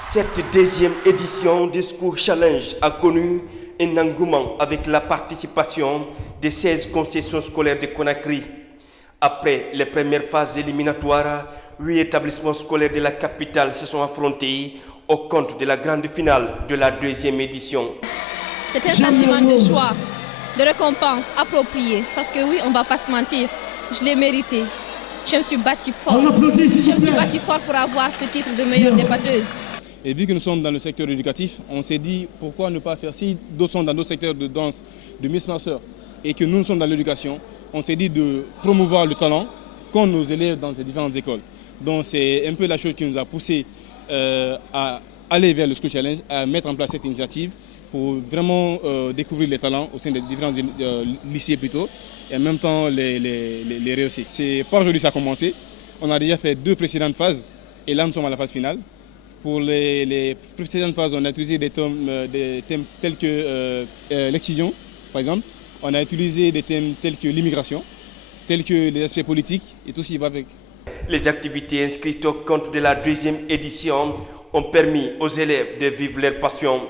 Cette deuxième édition du School Challenge a connu un engouement avec la participation des 16 concessions scolaires de Conakry. Après les premières phases éliminatoires, 8 établissements scolaires de la capitale se sont affrontés au compte de la grande finale de la deuxième édition. C'est un sentiment de joie, de récompense approprié, parce que oui, on ne va pas se mentir, je l'ai mérité. Je me suis battue fort. Je me suis battue fort pour avoir ce titre de meilleure débatteuse. Et vu que nous sommes dans le secteur éducatif, on s'est dit pourquoi ne pas faire, si d'autres sont dans d'autres secteurs de danse, de Miss Master, et que nous sommes dans l'éducation, on s'est dit de promouvoir le talent qu'ont nos élèves dans les différentes écoles. Donc c'est un peu la chose qui nous a poussé à aller vers le School Challenge, à mettre en place cette initiative pour vraiment découvrir les talents au sein des différents lycées plutôt, et en même temps les réussir. C'est pas aujourd'hui que ça a commencé, on a déjà fait 2 précédentes phases, et là nous sommes à la phase finale. Pour les précédentes phases, on a utilisé des thèmes tels que l'excision, par exemple. On a utilisé des thèmes tels que l'immigration, tels que les aspects politiques et tout ce qui va avec. Les activités inscrites au compte de la deuxième édition ont permis aux élèves de vivre leur passion.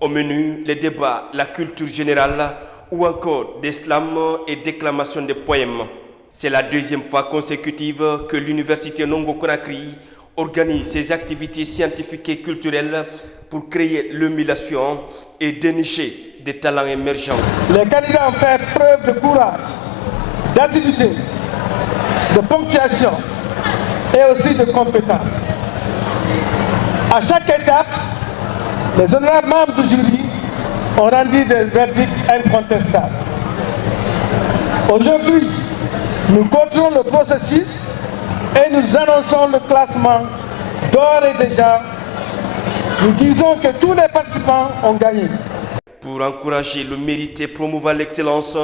Au menu, les débats, la culture générale ou encore des slams et déclamations de poèmes. C'est la deuxième fois consécutive que l'université Nongo Conakry organise ses activités scientifiques et culturelles pour créer l'émulation et dénicher des talents émergents. Les candidats ont fait preuve de courage, d'assiduité, de ponctuation et aussi de compétence. À chaque étape, les honorables membres du jury ont rendu des verdicts incontestables. Aujourd'hui, nous contrôlons le processus et nous annonçons le classement. D'ores et déjà, nous disons que tous les participants ont gagné. Pour encourager le mérite et promouvoir l'excellence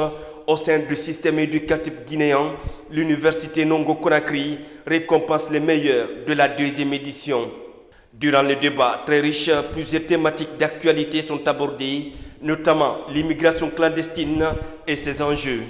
au sein du système éducatif guinéen, l'université Nongo Conakry récompense les meilleurs de la deuxième édition. Durant le débat très riche, plusieurs thématiques d'actualité sont abordées, notamment l'immigration clandestine et ses enjeux.